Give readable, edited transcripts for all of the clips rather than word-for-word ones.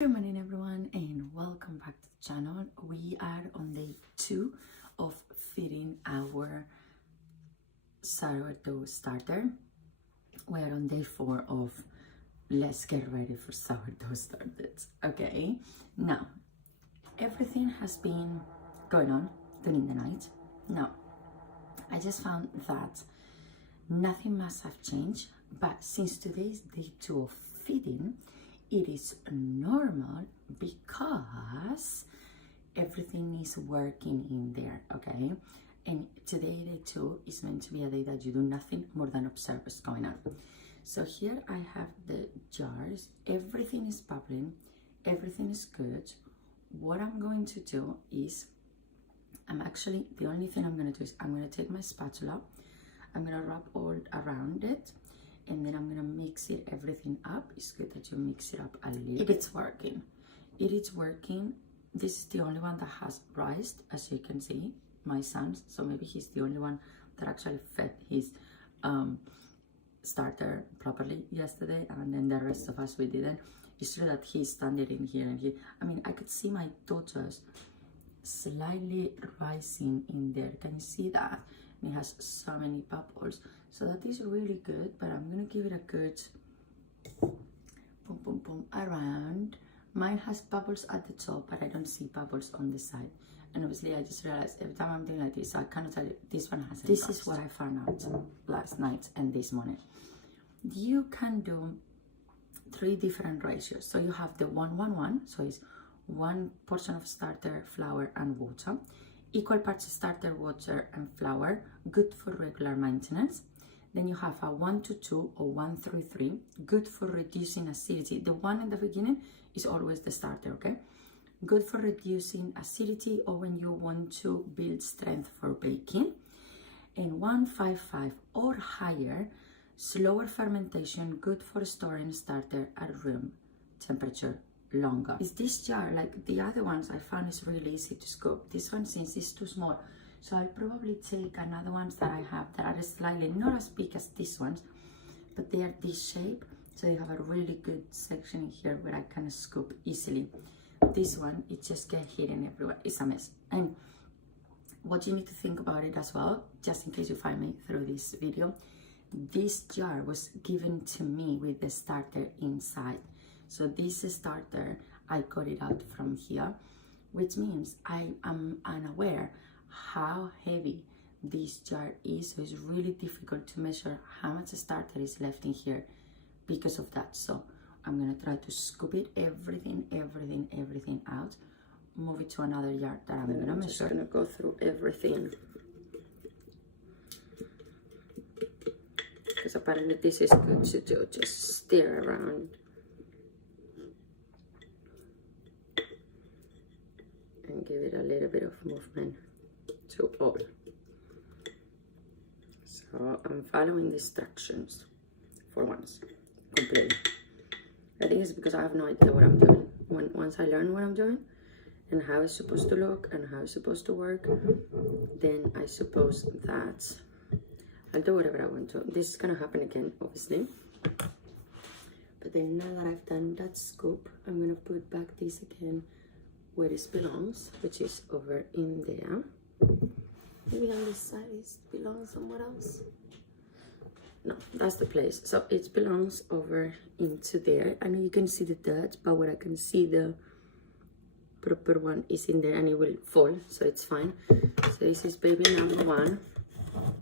Good morning everyone and welcome back to the channel. We are on day 2 of feeding our sourdough starter. We are on day 4 of let's get ready for sourdough starters. Okay, now everything has been going on during the night. Now I just found that nothing must have changed, but since today is day 2 of feeding, it is normal because everything is working in there, okay? And today, day 2, is meant to be a day that you do nothing more than observe what's going on. So here I have the jars. Everything is bubbling. Everything is good. What I'm going to do is, the only thing I'm going to do is I'm going to take my spatula. I'm going to rub all around it. And then I'm going to mix everything up. It's good that you mix it up a little bit. It's working. It is working. This is the only one that has rice, as you can see, my son's. So maybe he's the only one that actually fed his starter properly yesterday. And then the rest of us, we didn't. It's true that he's standing in here and I could see my daughters slightly rising in there. Can you see that? And it has so many bubbles. So that is really good, but I'm gonna give it a good boom, boom, boom around. Mine has bubbles at the top, but I don't see bubbles on the side. And obviously I just realized every time I'm doing like this, I cannot tell you, this one has. This is what I found out last night and this morning. You can do 3 different ratios. So you have the 1-1-1, so it's 1 portion of starter, flour and water. Equal parts of starter, water and flour, good for regular maintenance. Then you have a 1-2 or 1-3, good for reducing acidity. The one in the beginning is always the starter, okay? Good for reducing acidity or when you want to build strength for baking. And 1-5 or higher, slower fermentation, good for storing starter at room temperature longer. Is this jar, like the other ones I found is really easy to scoop. This one, since it's too small, so I'll probably take another ones that I have that are slightly not as big as these ones, but they are this shape, so you have a really good section in here where I can scoop easily. This one, it just gets hidden everywhere. It's a mess. And what you need to think about it as well, just in case you find me through this video, this jar was given to me with the starter inside. So this starter, I got it out from here, which means I am unaware how heavy this jar is. So it's really difficult to measure how much starter is left in here because of that. So I'm gonna try to scoop it, everything out, move it to another jar that I'm gonna measure. Just gonna go through everything, because apparently this is good to do, just stir around. And give it a little bit of movement to all. So I'm following the instructions for once, completely. I think it's because I have no idea what I'm doing. Once I learn what I'm doing and how it's supposed to look and how it's supposed to work, then I suppose that I'll do whatever I want to. This is gonna happen again, obviously. But then now that I've done that scoop, I'm gonna put back this again where it belongs, which is over in there. Maybe on this side it belongs somewhere else. No, that's the place. So it belongs over into there. I know you can see the dirt, but where I can see the proper one is in there, and it will fall, so it's fine. So this is baby number 1,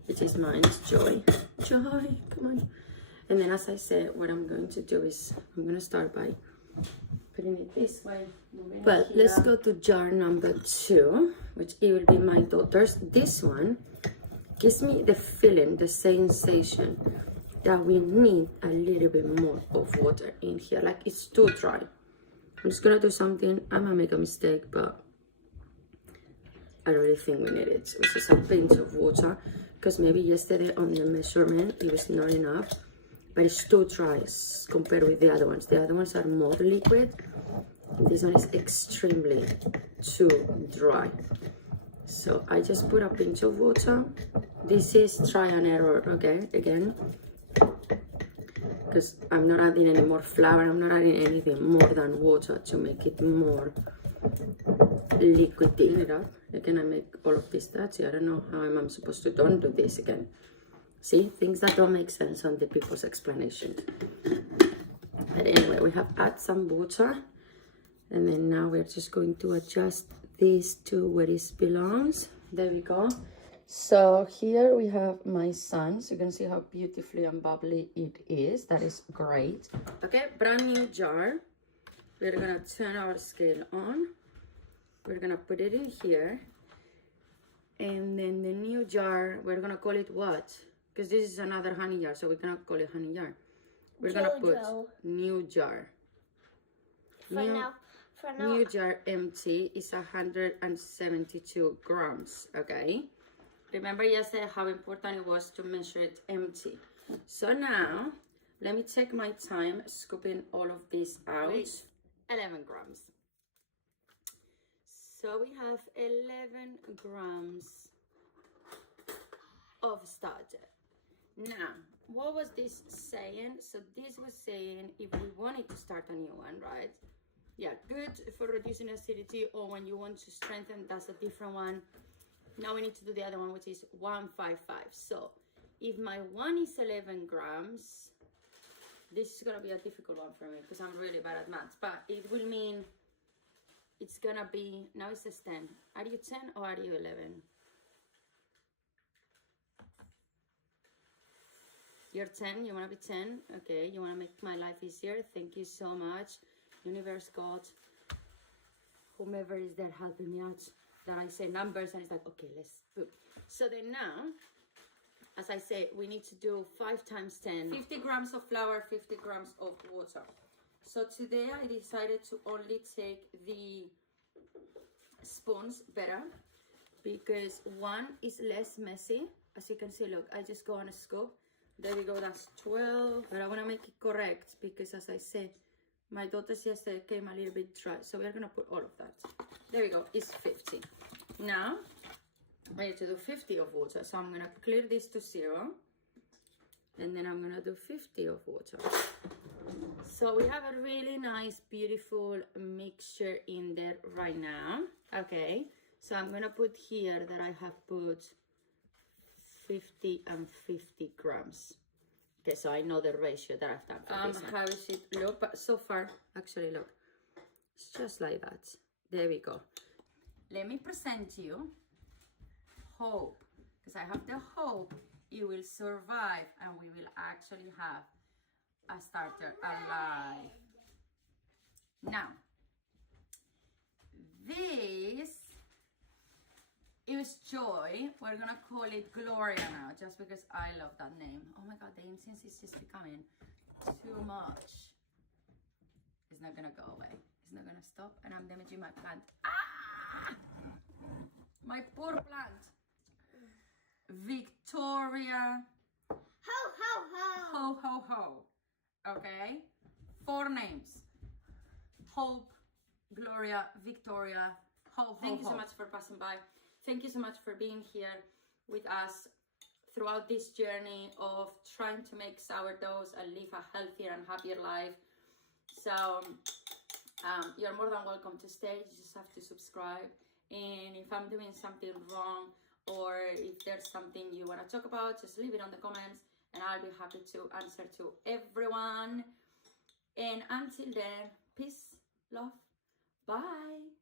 which is mine. It's Joy. Joy, come on. And then, as I said, what I'm going to do is I'm going to start by putting it this way. But let's go to jar number 2, which it will be my daughter's. This one gives me the feeling, the sensation that we need a little bit more of water in here. Like it's too dry. I'm just gonna do something. I might make a mistake, but I really think we need it. So it's just a pinch of water, because maybe yesterday on the measurement it was not enough, but it's too dry compared with the other ones. The other ones are more liquid. This one is extremely too dry. So I just put a pinch of water. This is try and error, okay, again. because I'm not adding any more flour. I'm not adding anything more than water to make it more liquidy. It up. Again, I make all of this dirty. I don't know how I'm supposed to don't do this again. See, things that don't make sense on the people's explanations. But anyway, we have add some water, and then now we're just going to adjust this to where it belongs. There we go. So here we have my son. So you can see how beautifully and bubbly it is. That is great. Okay, brand new jar. We're gonna turn our scale on. We're gonna put it in here. And then the new jar, we're gonna call it what? Because this is another honey jar, so we cannot call it honey jar. We're gonna put new jar. For now, new jar empty is 172 grams, okay? Remember yesterday how important it was to measure it empty. So now, let me take my time scooping all of this out. 11 grams. So we have 11 grams of starter. Now, what was this saying? So this was saying if we wanted to start a new one, right? Yeah, good for reducing acidity, or when you want to strengthen, that's a different one. Now we need to do the other one, which is 155. So if my one is 11 grams, this is gonna be a difficult one for me because I'm really bad at maths, but it will mean it's gonna be, now it says 10. Are you 10 or are you 11? You're 10, you wanna be 10? Okay, you wanna make my life easier? Thank you so much. Universe, God, whomever is there helping me out. Then I say numbers and it's like, okay, let's do. So then now, as I say, we need to do 5 times 10. 50 grams of flour, 50 grams of water. So today I decided to only take the spoons better because one is less messy. As you can see, look, I just go on a scoop. There we go, that's 12. But I want to make it correct because as I say, my daughter's yesterday came a little bit dry. So we're going to put all of that. There we go, it's 50. Now, I need to do 50 of water. So I'm going to clear this to 0. And then I'm going to do 50 of water. So we have a really nice, beautiful mixture in there right now. Okay, so I'm going to put here that I have put 50 and 50 grams. Okay, so I know the ratio that I've done for this. How does it look? But so far, actually, look, it's just like that. There we go. Let me present you hope, because I have the hope it will survive and we will actually have a starter alive. Now, this is Joy. We're gonna call it Gloria now, just because I love that name. Oh my God, the incense is just becoming too much. It's not gonna go away. It's not gonna stop, and I'm damaging my plant. Ah! My poor plant. Victoria. Ho, ho, ho. Ho, ho, ho. Okay? 4 names. Hope, Gloria, Victoria, ho, ho, Thank you so much for passing by. Thank you so much for being here with us throughout this journey of trying to make sourdoughs and live a healthier and happier life. So you're more than welcome to stay. You just have to subscribe. And if I'm doing something wrong, or if there's something you want to talk about, just leave it on the comments and I'll be happy to answer to everyone. And until then, peace, love, bye.